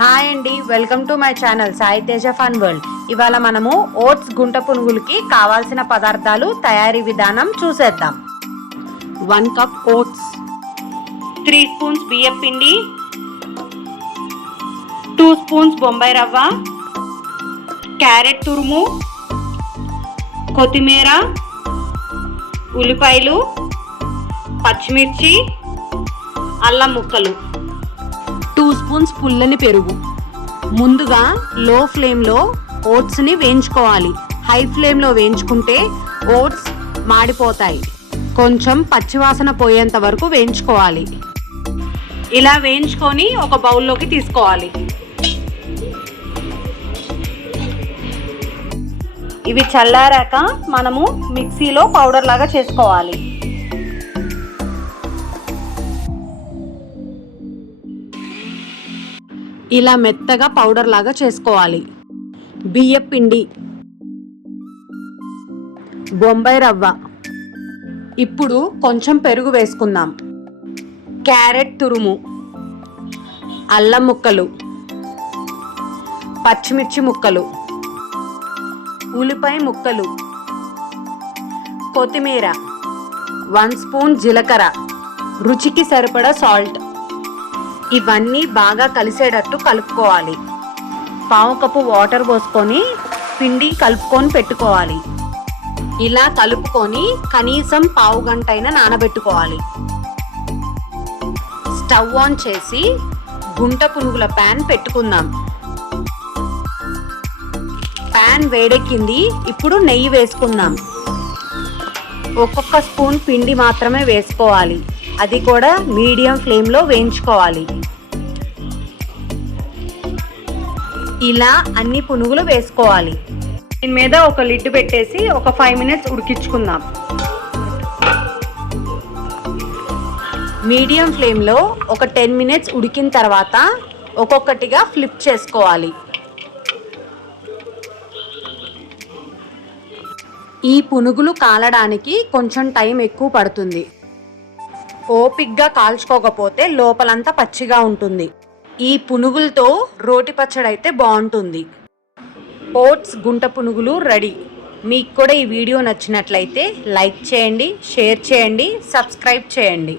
Hi అండి welcome to my channel Sai Teja fun world. ఇవాళ మనము ఓట్స్ గుంట పునుగులకి కావాల్సిన పదార్థాలు తయారీ విధానం చూసేద్దాం. One cup oats. Three spoons బియ్యం పిండి. టూ స్పూన్స్ బొంబాయి రవ్వ. క్యారెట్ తురుము. కొత్తిమీర. ఉల్లిపాయలు. పచ్చిమిర్చి. అల్లం ముక్కలు. టూ స్పూన్స్ పుల్లని పెరుగు. ముందుగా లో ఫ్లేమ్లో ఓట్స్ని వేయించుకోవాలి. హై ఫ్లేమ్లో వేయించుకుంటే ఓట్స్ మాడిపోతాయి. కొంచెం పచ్చివాసన పోయేంత వరకు వేయించుకోవాలి. ఇలా వేయించుకొని ఒక బౌల్లోకి తీసుకోవాలి. ఇవి చల్లారాక మనము మిక్సీలో పౌడర్ లాగా చేసుకోవాలి. ఇలా మెత్తగా పౌడర్ లాగా చేసుకోవాలి. బియ్య పిండి. బొంబాయి రవ్వ. ఇప్పుడు కొంచెం పెరుగు వేసుకుందాం. క్యారెట్ తురుము. అల్లం ముక్కలు. పచ్చిమిర్చి ముక్కలు. ఉల్లిపాయ ముక్కలు. కొత్తిమీర. వన్ స్పూన్ జీలకర్ర. రుచికి సరిపడా సాల్ట్. ఇవన్నీ బాగా కలిసేటట్టు కలుపుకోవాలి. పావు కప్పు వాటర్ పోసుకొని పిండి కలుపుకొని పెట్టుకోవాలి. ఇలా కలుపుకొని కనీసం పావు గంట అయినా నానబెట్టుకోవాలి. స్టవ్ ఆన్ చేసి గుంట పునుగుల ప్యాన్ పెట్టుకుందాం. ప్యాన్ వేడెక్కింది ఇప్పుడు నెయ్యి వేసుకుందాం. ఒక్కొక్క స్పూన్ పిండి మాత్రమే వేసుకోవాలి. అది కూడా మీడియం ఫ్లేమ్లో వేయించుకోవాలి. ఇలా అన్ని పునుగులు వేసుకోవాలి. దీని మీద ఒక లిడ్ పెట్టేసి ఒక ఫైవ్ మినిట్స్ ఉడికించుకుందాం. మీడియం ఫ్లేమ్లో ఒక టెన్ మినిట్స్ ఉడికిన తర్వాత ఒక్కొక్కటిగా ఫ్లిప్ చేసుకోవాలి. ఈ పునుగులు కాలడానికి కొంచెం టైం ఎక్కువ పడుతుంది. ఓపిగ్గా కాల్చుకోకపోతే లోపలంతా పచ్చిగా ఉంటుంది. ఈ పునుగులతో రోటి పచ్చడి అయితే బాగుంటుంది. ఓట్స్ గుంట పునుగులు రెడీ. మీకు కూడా ఈ వీడియో నచ్చినట్లయితే లైక్ చేయండి షేర్ చేయండి సబ్స్క్రైబ్ చేయండి.